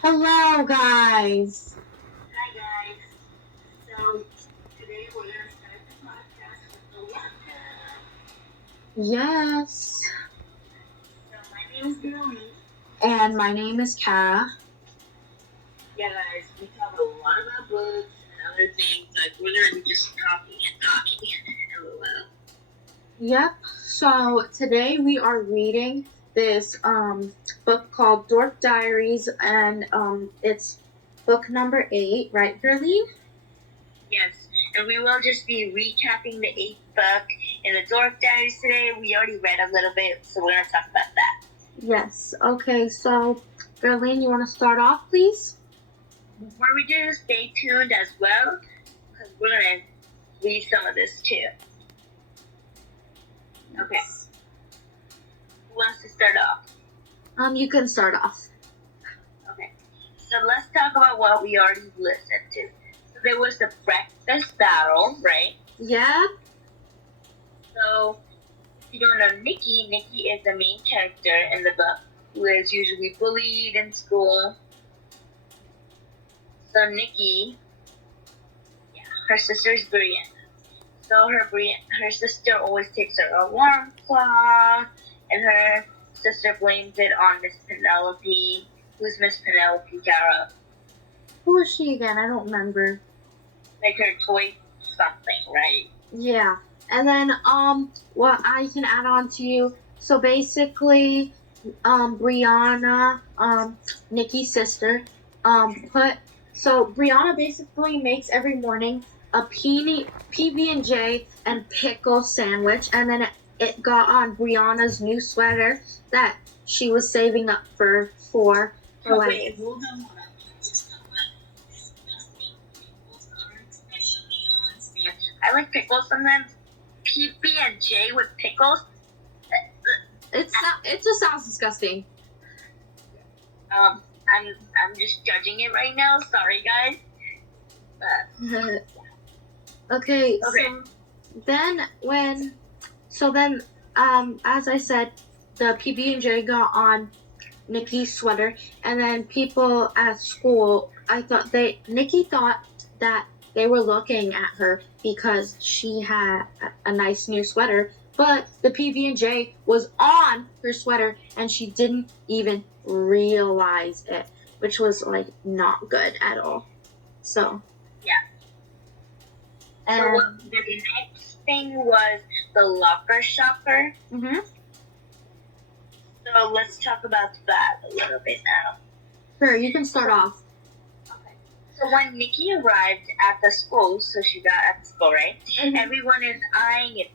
Hello, guys. Hi guys. So today we're gonna start the podcast with the welcome. Yes. So my name is Gurleen. And my name is Kara. Yeah guys, we talk a lot about books and other things like we're literally just talking and talking. LOL. Yep. So today we are reading this book called Dork Diaries, and it's book number 8, right, Gurleen? Yes, and we will just be recapping the 8th book in the Dork Diaries today. We already read a little bit, so we're gonna talk about that. Yes. Okay. So, Gurleen, you want to start off, please? Before we do, stay tuned as well, because we're gonna read some of this too. Okay. Who wants to start off? You can start off. Okay. So let's talk about what we already listened to. So there was the breakfast battle, right? Yeah. So if you don't know Nikki is the main character in the book who is usually bullied in school. So Nikki, her sister's Brianna. So her sister always takes her alarm clock, and her sister blames it on Miss Penelope. Who's Miss Penelope, Kara? Who is she again? I don't remember. Like her toy something, right? Yeah. And then what I can add on to you. So basically, Brianna, Nikki's sister, Brianna basically makes every morning a PB&J and pickle sandwich, and then it got on Brianna's new sweater that she was saving up for like. Wait, hold on. I like pickles sometimes. PB&J with pickles. It just sounds disgusting. I'm just judging it right now. Sorry, guys. Okay. So then as I said, the PB&J got on Nikki's sweater, and then people at school, Nikki thought that they were looking at her because she had a nice new sweater, but the PB&J was on her sweater and she didn't even realize it, which was like not good at all. So yeah. And so the next thing was the locker shocker. Mm-hmm. So let's talk about that a little bit now. Sure, you can start off. Okay. So when Nikki arrived at the school, so she got at school, right? Mm-hmm. Everyone is eyeing it,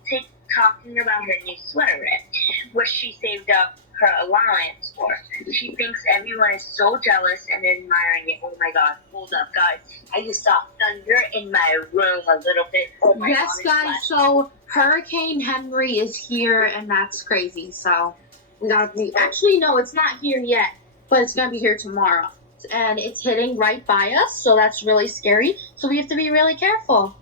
talking about her new sweater, right? Which she saved up her allowance for. She thinks everyone is so jealous and admiring it. Oh my god, hold up, guys. I just saw thunder in my room a little bit. Oh my yes, god, guys, so Hurricane Henry is here, and that's crazy, so we gotta be. Actually, no, it's not here yet, but it's gonna be here tomorrow. And it's hitting right by us, so that's really scary. So we have to be really careful.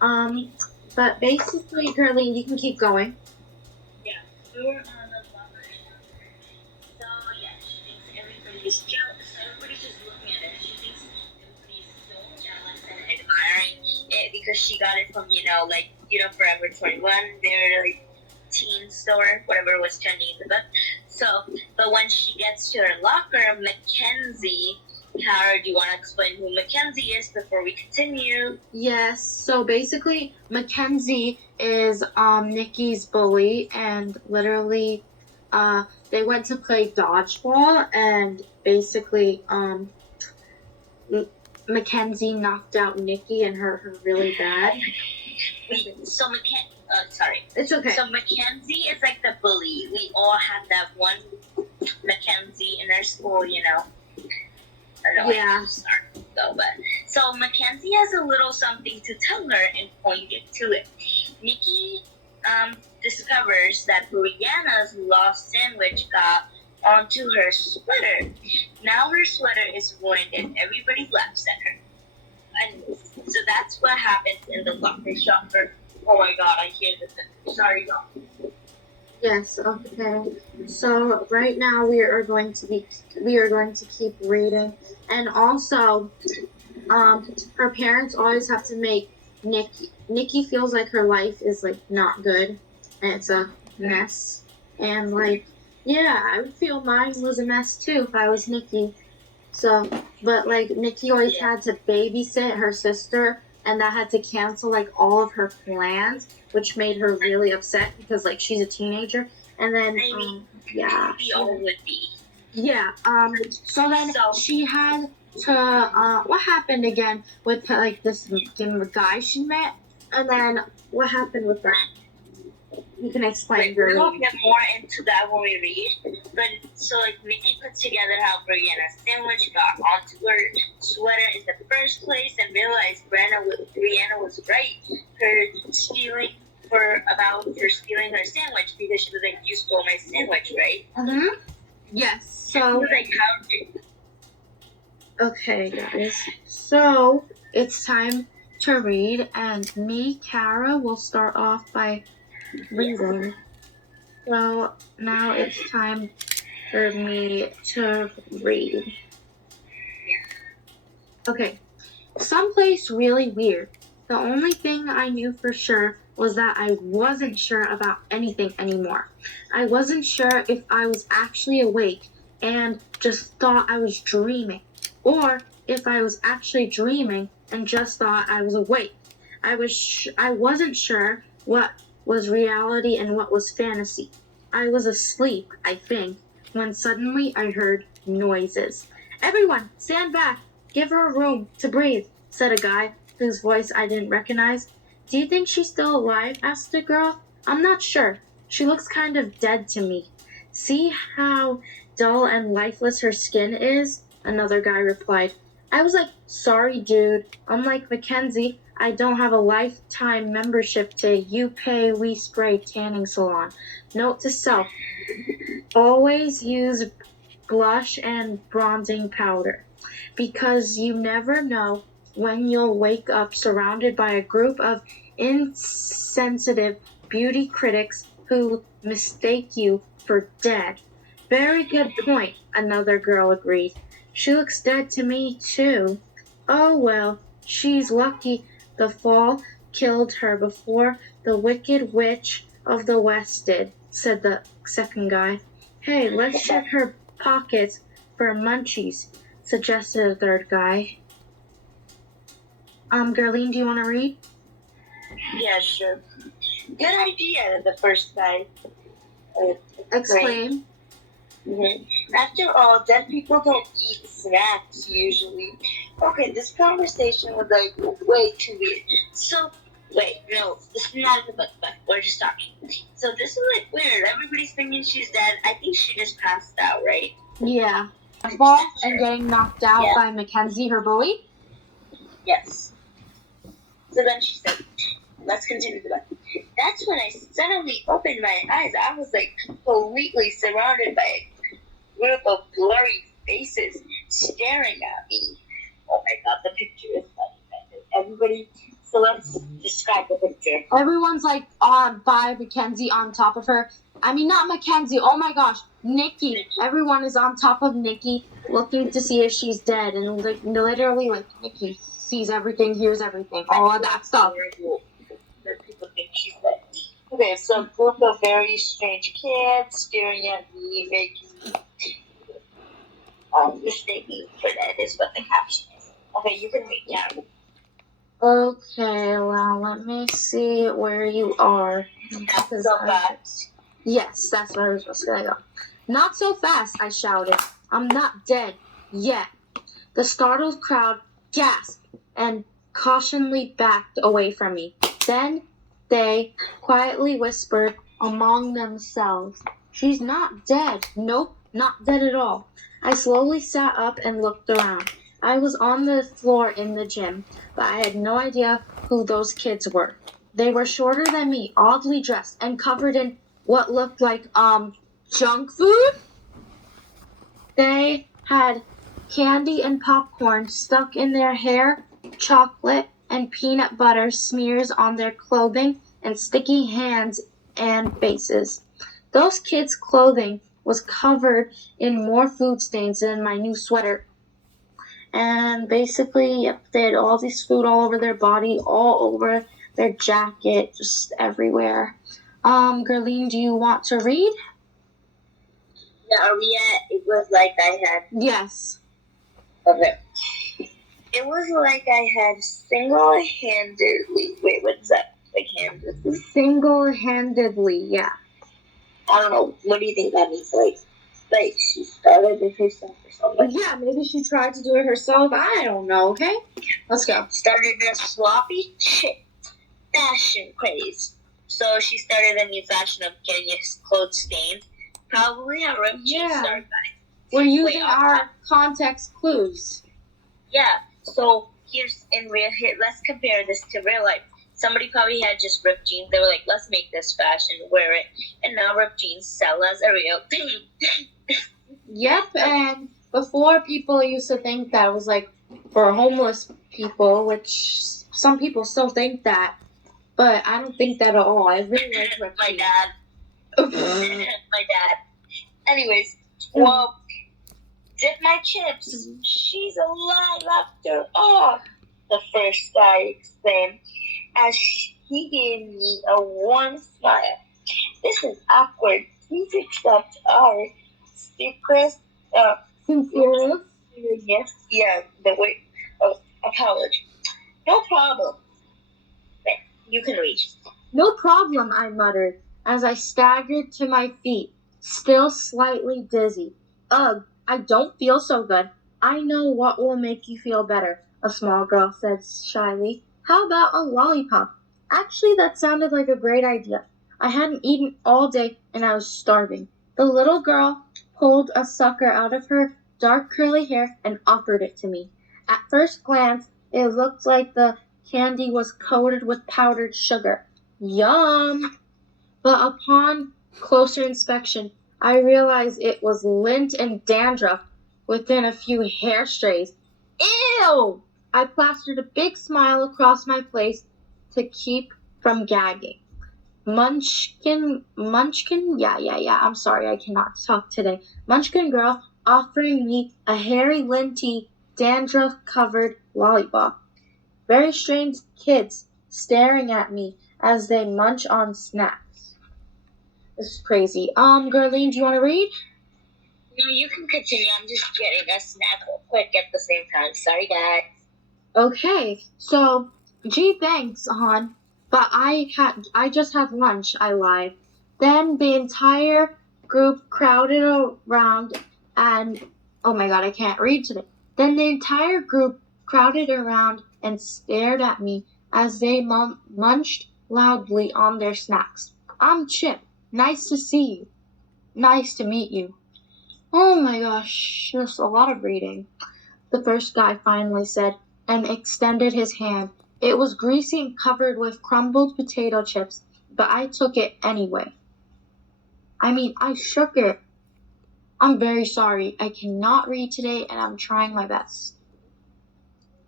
But basically, Gurleen, you can keep going. Yeah, we were on the locker shocker. So yeah, she thinks everybody's jealous. Everybody's just looking at it. She thinks everybody's so jealous and admiring it because she got it from Forever 21. They're like teen store, whatever was trending in the book. So, but when she gets to her locker, Mackenzie. Kara, do you want to explain who Mackenzie is before we continue? Yes, so basically, Mackenzie is Nikki's bully, and literally, they went to play dodgeball, and basically, Mackenzie knocked out Nikki and hurt her really bad. So sorry. It's okay. So Mackenzie is like the bully. We all have that one Mackenzie in our school, Yeah. So Mackenzie has a little something to tell her and pointed to it. Nikki discovers that Brianna's lost sandwich got onto her sweater. Now her sweater is ruined and everybody laughs at her. And so that's what happens in the locker shocker. Oh my god, I hear this. Sorry, y'all. Yes, okay. So right now we are going to keep reading. And also, her parents always have to make Nikki feels like her life is like not good and it's a mess. And like, yeah, I would feel mine was a mess too if I was Nikki. So, but like Nikki always had to babysit her sister, and that had to cancel like all of her plans, which made her really upset because like she's a teenager. And then, yeah, We all would be. yeah. So then she had to. What happened again with like this guy she met, and then what happened with that? You can explain, We'll Gurleen. get more into that when we read. But so like Mickey put together how Brianna's sandwich got onto her sweater in the first place and realized Brianna was right. Her stealing for stealing her sandwich because she was like, "You stole my sandwich, right?" Yes. She So was like, "How did?" okay, guys. So it's time to read, and me, Kara, will start off by reading. So now it's time for me to read. Okay. Someplace really weird. The only thing I knew for sure was that I wasn't sure about anything anymore. I wasn't sure if I was actually awake and just thought I was dreaming, or if I was actually dreaming and just thought I was awake. I wasn't sure what was reality and what was fantasy. I was asleep, I think, when suddenly I heard noises. Everyone, stand back! Give her room to breathe, said a guy whose voice I didn't recognize. Do you think she's still alive? Asked the girl. I'm not sure. She looks kind of dead to me. See how dull and lifeless her skin is? Another guy replied. I was like, sorry, dude. Unlike Mackenzie, I don't have a lifetime membership to You Pay We Spray tanning salon. Note to self, always use blush and bronzing powder because you never know when you'll wake up surrounded by a group of insensitive beauty critics who mistake you for dead. Very good point, another girl agreed. She looks dead to me, too. Oh well, she's lucky the fall killed her before the wicked witch of the West did, said the second guy. Hey, let's check her pockets for munchies, suggested a third guy. Gurleen, do you want to read? Yeah, sure. Good idea. The first guy. Explain. After all, dead people don't eat snacks usually. Okay, this conversation was like way too weird. So, wait, no, this is not the book, but we're just talking. So this is like weird. Everybody's thinking she's dead. I think she just passed out, right? Yeah. Ball and getting knocked out by Mackenzie, her bully? Yes. So then she said, let's continue the book. That's when I suddenly opened my eyes. I was like completely surrounded by a group of blurry faces staring at me. Oh my god, the picture is funny. Everybody, so let's describe the picture. Everyone's like on by Mackenzie on top of her. I mean, not Mackenzie. Oh my gosh, Nikki. Everyone is on top of Nikki, looking to see if she's dead, and like literally, like Nikki sees everything, hears everything, all of that stuff. That people think she's dead. Okay, so a group of very strange kids staring at me, making mistaking for that is what the caption is. Okay, you can read down. Okay, well, let me see where you are. Not so fast. Yes, that's where I was supposed to go. Not so fast, I shouted. I'm not dead yet. The startled crowd gasped and cautioningly backed away from me. Then they quietly whispered among themselves, She's not dead. Nope, not dead at all. I slowly sat up and looked around. I was on the floor in the gym, but I had no idea who those kids were. They were shorter than me, oddly dressed, and covered in what looked like, junk food? They had candy and popcorn stuck in their hair, chocolate and peanut butter smears on their clothing, and sticky hands and faces. Those kids' clothing was covered in more food stains than my new sweater. And basically, yep, they had all this food all over their body, all over their jacket, just everywhere. Gurleen, do you want to read? Yeah, are we at? It was like I had. Yes. Okay. It was like I had single-handedly. Wait, what's that? Like handedly? Single-handedly, yeah. I don't know. What do you think that means? Like she started it herself or something? Yeah, maybe she tried to do it herself. I don't know. Okay, let's go. Started a sloppy shit fashion craze. So she started a new fashion of getting his clothes stained. Probably how ripped jeans started. We're using our context clues. Yeah. So here's in real. Here, let's compare this to real life. Somebody probably had just ripped jeans. They were like, let's make this fashion, wear it. And now ripped jeans sell as a real thing. Yep, and before people used to think that was like for homeless people, which some people still think that. But I don't think that at all. I really like ripped My jeans. dad. My dad. Anyways, well, dip my chips. She's alive after all. The first guy exclaimed as he gave me a warm smile. This is awkward. Please accept our secret, Sincerely? yes, yeah, the way of apology. No problem. You can read. No problem, I muttered as I staggered to my feet, still slightly dizzy. Ugh, I don't feel so good. I know what will make you feel better, a small girl said shyly. How about a lollipop? Actually, that sounded like a great idea. I hadn't eaten all day and I was starving. The little girl pulled a sucker out of her dark curly hair and offered it to me. At first glance, it looked like the candy was coated with powdered sugar. Yum! But upon closer inspection, I realized it was lint and dandruff within a few hair strays. Ew! I plastered a big smile across my face to keep from gagging. Munchkin, yeah, I'm sorry, I cannot talk today. Munchkin girl offering me a hairy, linty, dandruff-covered lollipop. Very strange kids staring at me as they munch on snacks. This is crazy. Gurleen, do you want to read? No, you can continue. I'm just getting a snack real quick at the same time. Sorry, guys. Okay, so, gee, thanks, hon. But I just had lunch, I lied. Then the entire group crowded around and, oh my god, I can't read today. Then the entire group crowded around and stared at me as they munched loudly on their snacks. I'm Chip. Nice to see you. Nice to meet you. Oh my gosh, there's a lot of reading. The first guy finally said, and extended his hand. It was greasy and covered with crumbled potato chips, but I took it anyway. I shook it. I'm very sorry. I cannot read today, and I'm trying my best.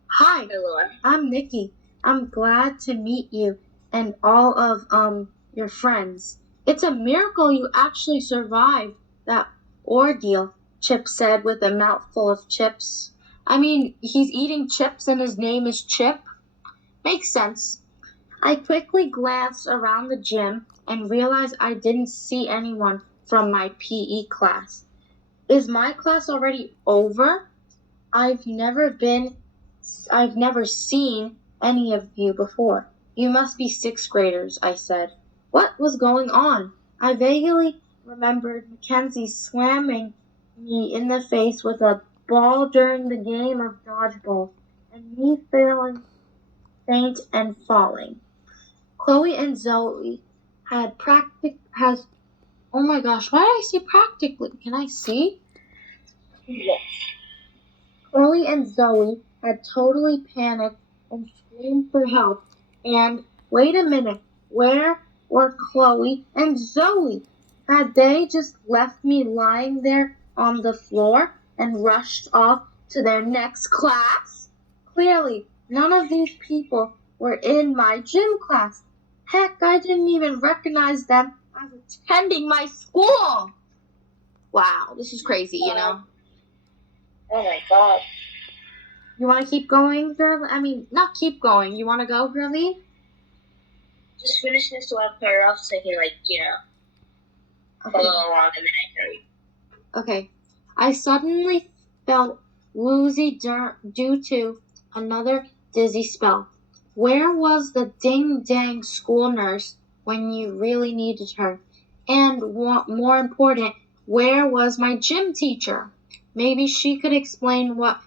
Hi, Hello. I'm Nikki. I'm glad to meet you and all of your friends. It's a miracle you actually survived that ordeal, Chip said with a mouthful of chips. He's eating chips and his name is Chip. Makes sense. I quickly glanced around the gym and realized I didn't see anyone from my PE class. Is my class already over? I've never seen any of you before. You must be sixth graders, I said. What was going on? I vaguely remembered Mackenzie slamming me in the face with a ball during the game of dodgeball, and me feeling faint and falling. Chloe and Zoe oh my gosh, why did I say practically? Can I see? Yes. Chloe and Zoe had totally panicked and screamed for help. And wait a minute, where were Chloe and Zoe? Had they just left me lying there on the floor and rushed off to their next class? Clearly, none of these people were in my gym class. Heck, I didn't even recognize them as attending my school. Wow, this is crazy, you know? Oh my god. You want to keep going, girl? I mean, not keep going. You want to go, Gurleen? Just finish this one paragraph so I can, follow along and then I can read. Okay. I suddenly felt woozy due to another dizzy spell. Where was the ding-dang school nurse when you really needed her? And more important, where was my gym teacher? Maybe she could explain what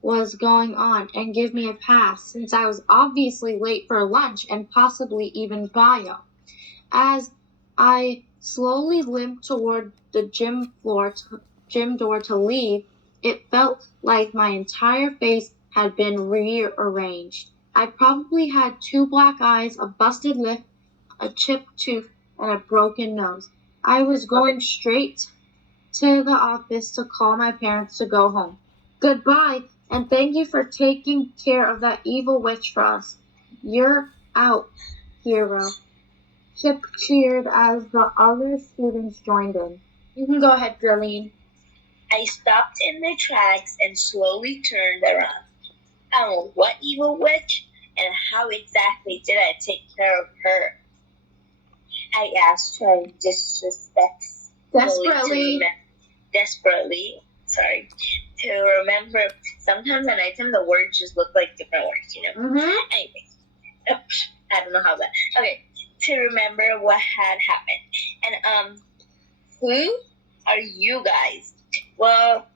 was going on and give me a pass since I was obviously late for lunch and possibly even bio. As I slowly limped toward the gym door to leave, it felt like my entire face had been rearranged. I probably had 2 black eyes, a busted lip, a chipped tooth, and a broken nose. I was going straight to the office to call my parents to go home. Goodbye, and thank you for taking care of that evil witch for us. You're out, hero. Chip cheered as the other students joined in. You can go ahead, Gurleen. I stopped in my tracks and slowly turned around. Oh, what evil witch? And how exactly did I take care of her? I asked, trying desperately, to remember. Sometimes on item the words just look like different words, Mm-hmm. Anyway, I don't know how that. Okay, to remember what had happened. And who are you guys? Well,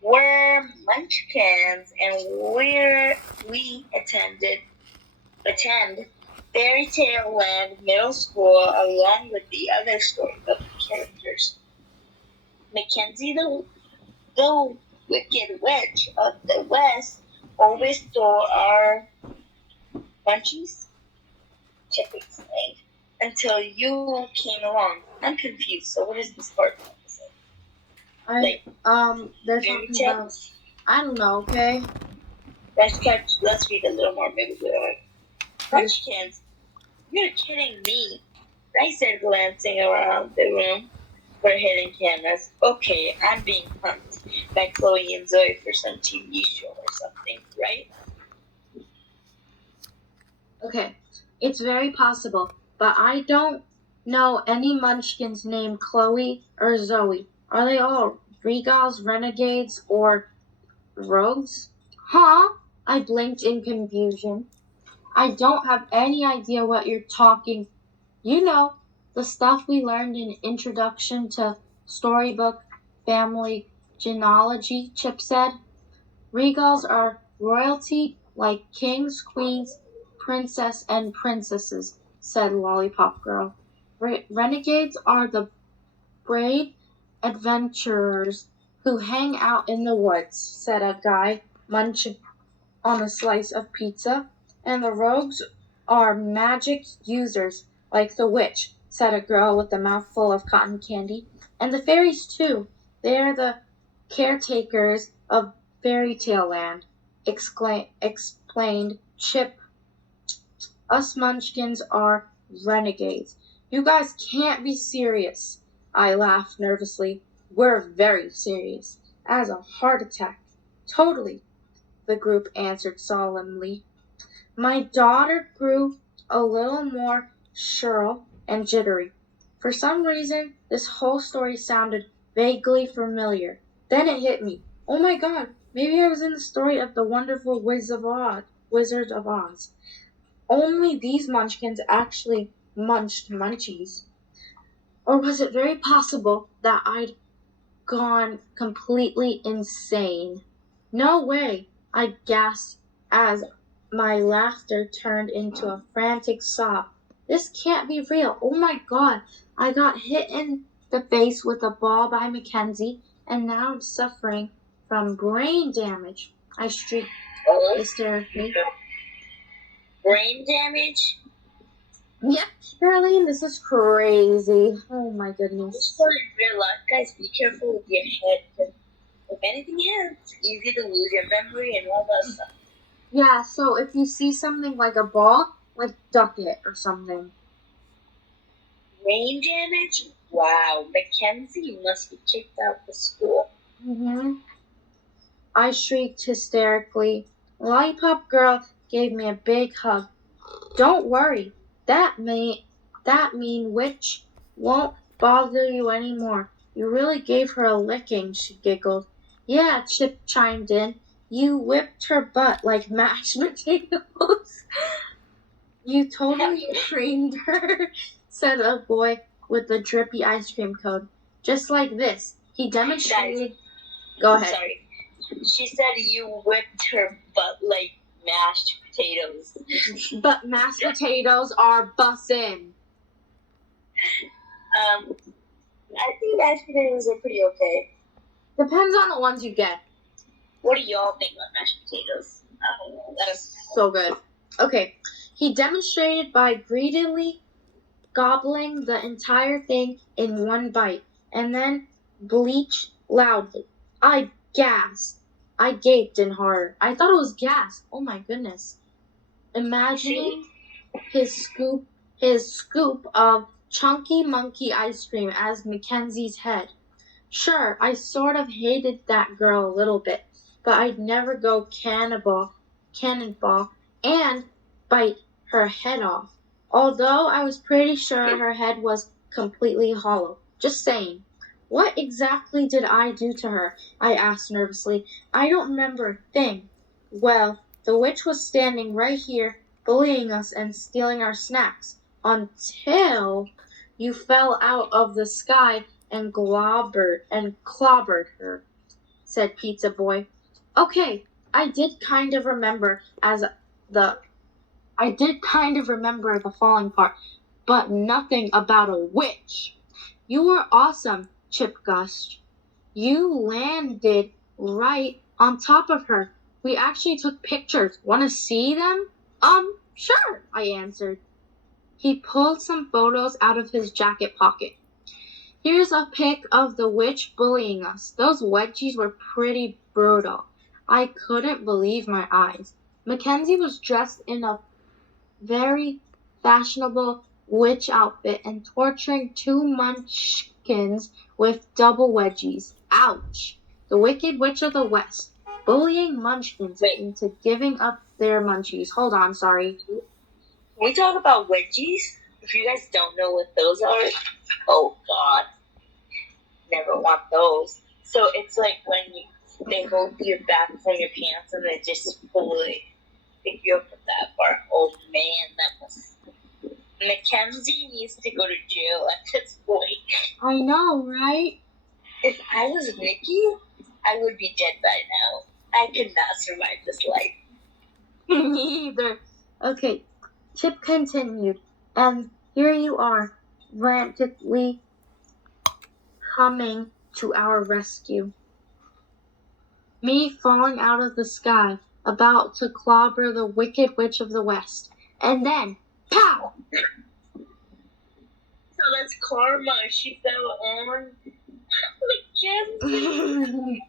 we're Munchkins, and we attend Fairy Tale Land Middle School along with the other storybook characters. Mackenzie, the Wicked Witch of the West, always stole our munchies, Chip explained, until you came along. I'm confused. So what is this part? They're talking about, I don't know, okay? Let's read a little more, maybe we'll like, Munchkins, you're kidding me, I said, glancing around the room for hidden cameras. Okay, I'm being punked by Chloe and Zoe for some TV show or something, right? Okay, it's very possible, but I don't know any Munchkins named Chloe or Zoe. Are they all Regals, Renegades, or Rogues? Huh? I blinked in confusion. I don't have any idea what you're talking. You know, the stuff we learned in Introduction to Storybook Family Genealogy, Chip said. Regals are royalty like kings, queens, princess, and princesses, said Lollipop Girl. Renegades are the brave adventurers who hang out in the woods, said a guy munching on a slice of pizza. And the rogues are magic users like the witch, said a girl with a mouthful of cotton candy. And the fairies, too. They are the caretakers of Fairy Tale Land, explained Chip. Us Munchkins are renegades. You guys can't be serious. I laughed nervously. We're very serious. As a heart attack. Totally, the group answered solemnly. My daughter grew a little more shrill and jittery. For some reason, this whole story sounded vaguely familiar. Then it hit me. Oh my god, maybe I was in the story of the wonderful Wizard of Oz. Only these munchkins actually munched munchies. Or was it very possible that I'd gone completely insane? No way, I gasped as my laughter turned into a frantic sob. This can't be real. Oh my god, I got hit in the face with a ball by Mackenzie, and now I'm suffering from brain damage. I shrieked hysterically. Brain damage? Yeah, Gurleen, this is crazy. Oh my goodness. This story is real life, guys. Be careful with your head. If anything happens, it's easy to lose your memory and all that stuff. Yeah, so if you see something like a ball, like duck it or something. Brain damage? Wow, Mackenzie must be kicked out of school. I shrieked hysterically. Lollipop Girl gave me a big hug. Don't worry, that mean witch won't bother you anymore. You really gave her a licking, she giggled. Yeah, Chip chimed in. You whipped her butt like mashed potatoes. You totally trained her, said a boy with the drippy ice cream cone. Just like this. He demonstrated. Go ahead. Sorry. She said you whipped her butt like mashed potatoes. But mashed potatoes are bussin'. I think mashed potatoes are pretty okay. Depends on the ones you get. What do y'all think about mashed potatoes? I don't know. That is so good. Okay. He demonstrated by greedily gobbling the entire thing in one bite, and then bleached loudly. I gasped. I gaped in horror. I thought it was gas. Oh my goodness. Imagining his scoop of chunky monkey ice cream as Mackenzie's head. Sure, I sort of hated that girl a little bit, but I'd never go cannonball, and bite her head off. Although I was pretty sure her head was completely hollow. Just saying. What exactly did I do to her? I asked nervously. I don't remember a thing. Well, the witch was standing right here, bullying us and stealing our snacks, until you fell out of the sky and clobbered her, said Pizza Boy. Okay, I did kind of remember the falling part, but nothing about a witch. You were awesome, Chip gushed. You landed right on top of her. We actually took pictures. Want to see them? Sure, I answered. He pulled some photos out of his jacket pocket. Here's a pic of the witch bullying us. Those wedgies were pretty brutal. I couldn't believe my eyes. Mackenzie was dressed in a very fashionable witch outfit and torturing two munchkins with double wedgies. Ouch! The Wicked Witch of the West, bullying munchkins into giving up their munchies. Hold on, sorry. Can we talk about wedgies? If you guys don't know what those are, oh god, never want those. So it's like when they hold your back from your pants and they just fully pick you up with that part. Oh man, that was... Mackenzie needs to go to jail at this point. I know, right? If I was Nikki, I would be dead by now. I could not survive this life. Me either. Okay, Chip continued, and here you are, frantically coming to our rescue. Me falling out of the sky, about to clobber the Wicked Witch of the West. And then, pow! So that's karma. She fell on Mackenzie.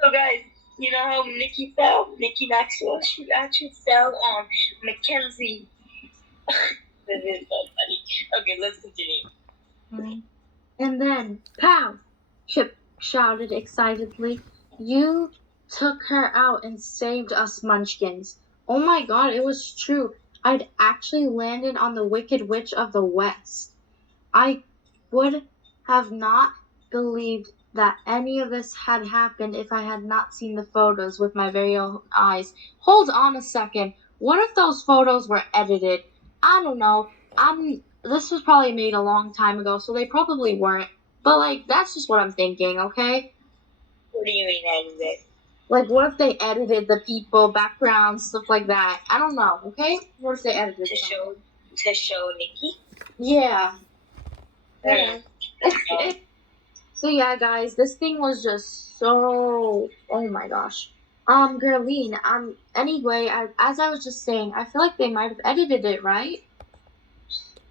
So guys, you know how Nikki fell? Nikki Maxwell, she actually fell on Mackenzie. This is so funny. Okay, let's continue. And then, pow! Chip shouted excitedly. You took her out and saved us munchkins. Oh my god, it was true. I'd actually landed on the Wicked Witch of the West. I would have not believed that any of this had happened if I had not seen the photos with my very own eyes. Hold on a second. What if those photos were edited? I don't know. This was probably made a long time ago, so they probably weren't. But, like, that's just what I'm thinking, okay? What do you mean edited? Like, what if they edited the people, backgrounds, stuff like that? I don't know, okay? What if they edited To show Nikki? Yeah. So yeah, guys, this thing was just so... Oh my gosh. Gurleen, anyway, as I was just saying, I feel like they might have edited it, right?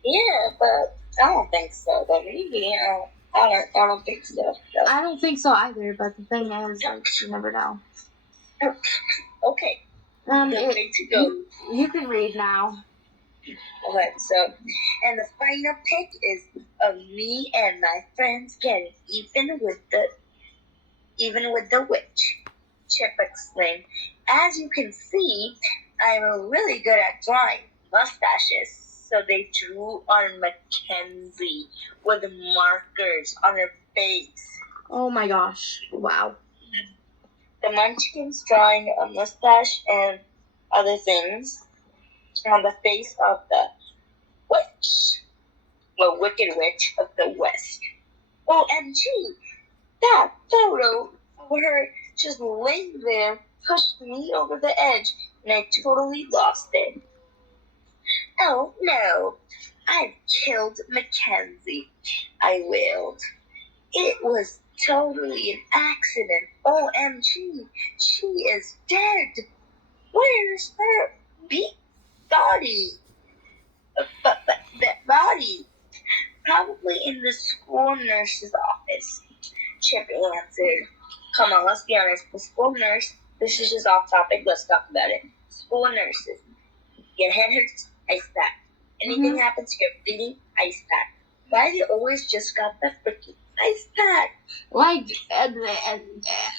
Yeah, but I don't think so. But maybe, I don't think so. I don't think so either, but the thing is, like, you never know. Okay. You can read now. Okay, so, and the final pic is of me and my friends getting even with the witch. Chip explained. As you can see, I'm really good at drawing mustaches. So they drew on Mackenzie with markers on her face. Oh my gosh. Wow. The Munchkins drawing a mustache and other things on the face of the witch, the Wicked Witch of the West. OMG, that photo of her just laying there pushed me over the edge and I totally lost it. Oh no, I've killed Mackenzie, I wailed. It was totally an accident. OMG, she is dead. Where's her body? But that body? Probably in the school nurse's office. Chip answered. Come on, let's be honest. The school nurse, this is just off topic, let's talk about it. School nurses. Your hand hurts, ice pack. Anything happens, you're bleeding, ice pack. Why they always just got the freaking ice pack? Like,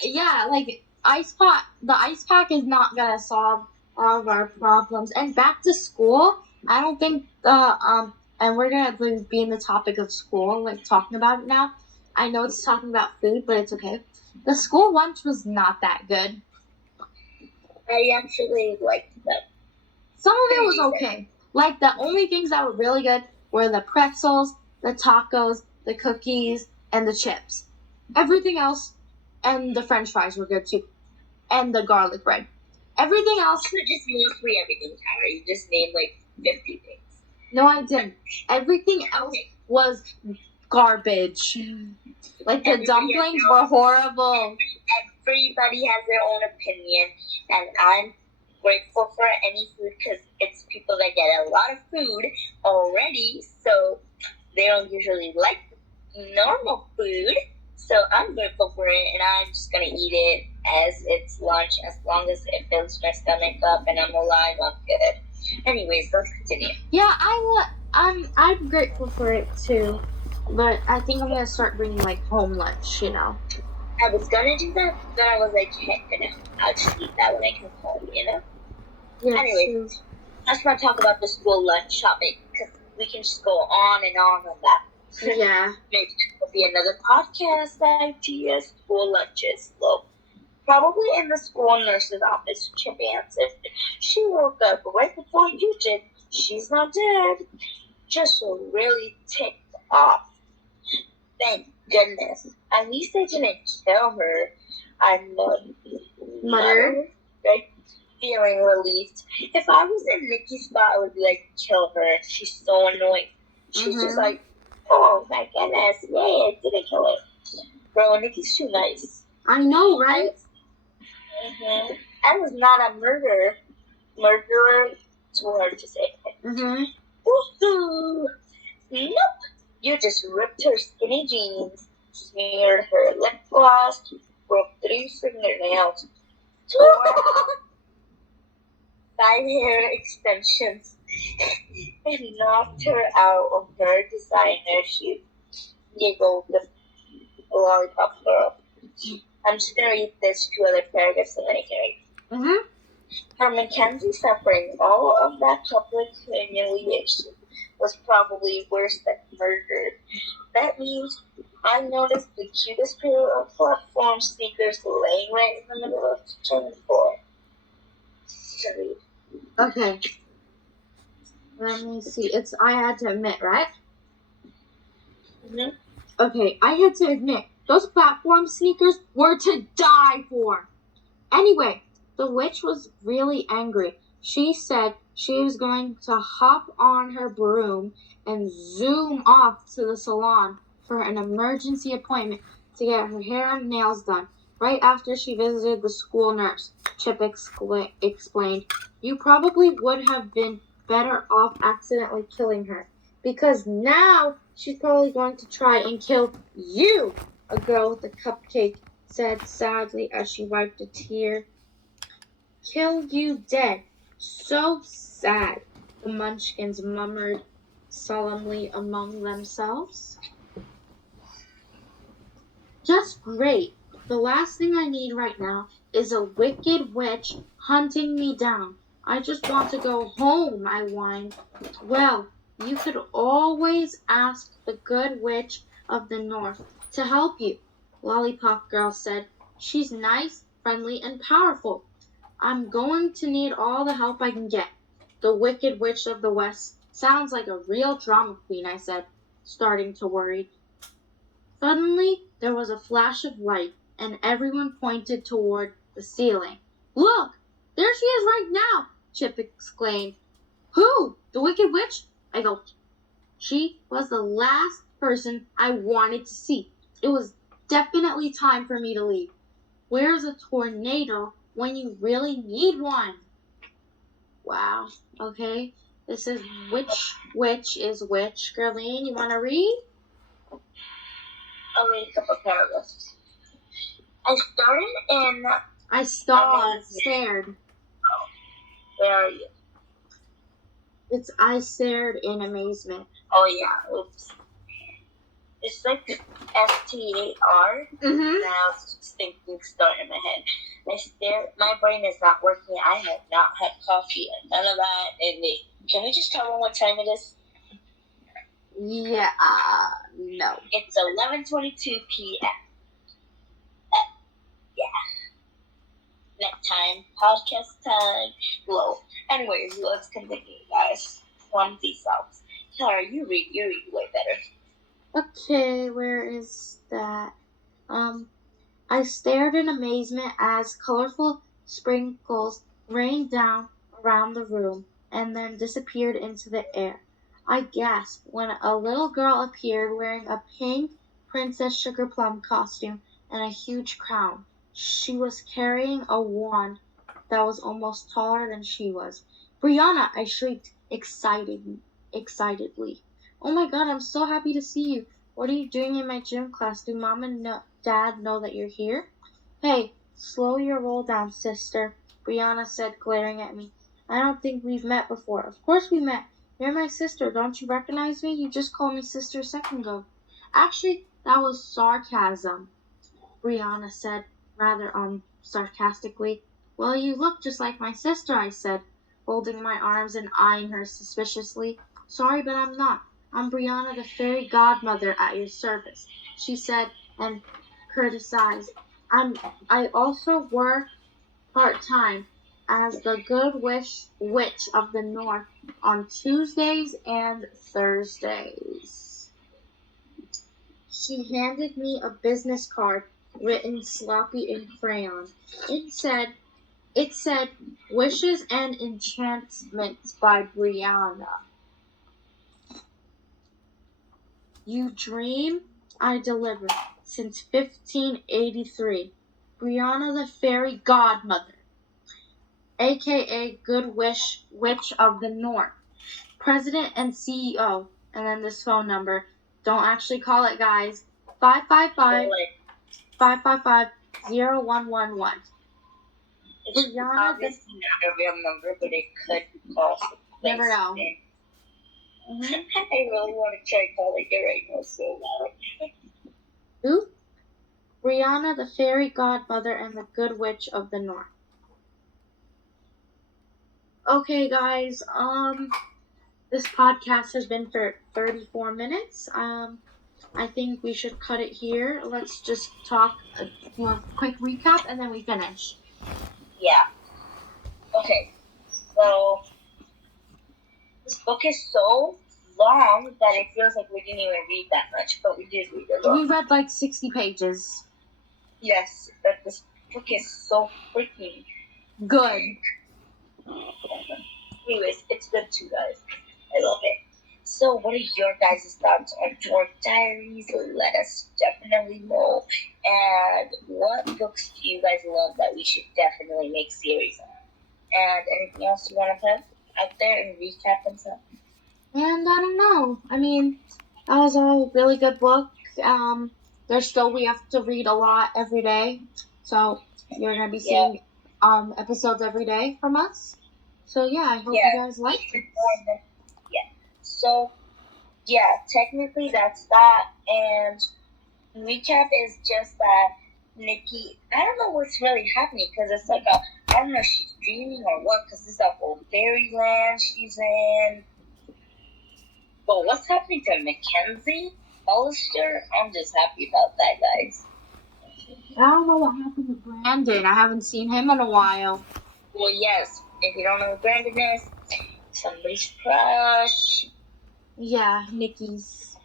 yeah, like the ice pack is not gonna solve all of our problems. And back to school, I don't think and we're gonna like, be in the topic of school, like talking about it now. I know it's talking about food, but it's okay. The school lunch was not that good. I actually liked them. Some of it was okay. Like the only things that were really good were the pretzels, the tacos, the cookies, and the chips. Everything else, and the French fries were good too, and the garlic bread. Everything else. You just mostly everything, Tara. You just named like 50 things. No, I didn't. Everything else was garbage. Like the dumplings were horrible. Everybody has their own opinion, and I'm grateful for any food because it's people that get a lot of food already, so they don't usually like normal food. So I'm grateful for it, and I'm just gonna eat it as it's lunch. As long as it fills my stomach up and I'm alive, I'm good. Anyways, let's continue. Yeah, I'm grateful for it too, but I think I'm gonna start bringing like home lunch. I was gonna do that, but I was like, hey, I'll just eat that when I come home, Yeah, anyway, let's not talk about the school lunch topic because we can just go on and on that. Yeah. Maybe it will be another podcast idea. School lunches. Well, probably in the school nurse's office. Chip answered. She woke up right before you did. She's not dead. Just really ticked off. Thank goodness. At least they didn't kill her. I'm Mother. Right? Feeling relieved. If I was in Nikki's spot, I would be like, kill her. She's so annoying. She's just like, oh my goodness, yay, I didn't kill her. Bro, Nikki's too nice. I know, right? I was not a murderer. Murderer, it's hard to say. Woohoo! Nope. You just ripped her skinny jeans, smeared her lip gloss, broke 3 fingernails, 5 hair extensions, and knocked her out of her designer shoes. Giggled the lollipop girl. I'm just gonna read this 2 other paragraphs and then I can read. For Mackenzie suffering all of that public humiliation was probably worse than murder. That means I noticed the cutest pair of platform sneakers laying right in the middle of the kitchen floor. Okay. Let me see. It's I had to admit, right? Okay, I had to admit, those platform sneakers were to die for. Anyway, the witch was really angry. She said she was going to hop on her broom and zoom off to the salon for an emergency appointment to get her hair and nails done. Right after she visited the school nurse, Chip explained, you probably would have been better off accidentally killing her, because now she's probably going to try and kill you, a girl with a cupcake said sadly as she wiped a tear. Kill you dead. So sad. the Munchkins murmured solemnly among themselves. Just great. The last thing I need right now is a wicked witch hunting me down. I just want to go home, I whined. Well, you could always ask the good witch of the north to help you, Lollipop Girl said. She's nice, friendly, and powerful. I'm going to need all the help I can get. The wicked witch of the west sounds like a real drama queen, I said, starting to worry. Suddenly there was a flash of light, and everyone pointed toward the ceiling. Look! There she is right now! Chip exclaimed. Who? The Wicked Witch? I gulped. She was the last person I wanted to see. It was definitely time for me to leave. Where's a tornado when you really need one? Wow. Okay. This is Which Witch is Which. Gurleen, you want to read? I'll read a couple paragraphs. I stared. Where are you? It's I stared in amazement. Oh yeah, oops. It's like STAR. Mm-hmm. And I was just thinking start in my head. My brain is not working. I have not had coffee and none of that. And can we just tell them what time it is? Yeah, no. It's 11:22 p.m. Yeah. Next time, podcast time. Well, anyways, let's continue, guys. One piece out. Sorry, you read way better. Okay, where is that? I stared in amazement as colorful sprinkles rained down around the room and then disappeared into the air. I gasped when a little girl appeared wearing a pink Princess Sugar Plum costume and a huge crown. She was carrying a wand that was almost taller than she was. Brianna, I shrieked excitedly. Oh my god, I'm so happy to see you. What are you doing in my gym class? Do Mom and Dad know that you're here? Hey, slow your roll down, sister, Brianna said, glaring at me. I don't think we've met before. Of course we met. You're my sister. Don't you recognize me? You just called me sister a second ago. Actually, that was sarcasm, Brianna said, rather sarcastically. Well, you look just like my sister, I said, folding my arms and eyeing her suspiciously. Sorry, but I'm not. I'm Brianna, the fairy godmother at your service, she said, and criticized. I also work part-time as the Good Witch of the North on Tuesdays and Thursdays. She handed me a business card written sloppy in crayon. It said Wishes and Enchantments by Brianna. You dream, I deliver. Since 1583. Brianna the Fairy Godmother, aka Good Witch of the North, President and CEO, and then this phone number. Don't actually call it, guys. 555-555-0111. It's obviously not a real number, but it could call. Never know. Mm-hmm. I really want to try calling it right now so loud. Who? Brianna, the Fairy Godmother and the Good Witch of the North. Okay, guys. This podcast has been for 34 minutes. I think we should cut it here. Let's just do a quick recap and then we finish. Yeah. Okay. So this book is so long that it feels like we didn't even read that much, but we did read a lot. We read like 60 pages. Yes, but this book is so freaking good. Anyways, it's good too, guys. I love it. So, what are your guys' thoughts on Dork Diaries? Let us definitely know. And what books do you guys love that we should definitely make series on? And anything else you want to put out there and recap and stuff? And I don't know. I mean, that was a really good book. We have to read a lot every day. So, you're going to be seeing episodes every day from us. So yeah, I hope Yeah, you guys liked it. yeah. So yeah, technically that's that. And recap is just that Nikki, I don't know what's really happening because it's like I don't know if she's dreaming or what because it's that whole fairyland she's in. But what's happening to Mackenzie Hollister? I'm just happy about that, guys. I don't know what happened to Brandon. I haven't seen him in a while. Well, yes, if you don't know who Brandon is, somebody's crush. Yeah, Nikki's.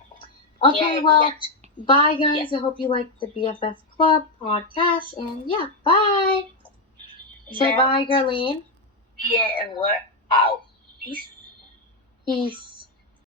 Okay, Yeah, well, yeah. bye guys. I hope you liked the Bffs Club podcast, and yeah, bye. Say Now, bye, Gurleen. yeah, and we're out. Peace. Peace.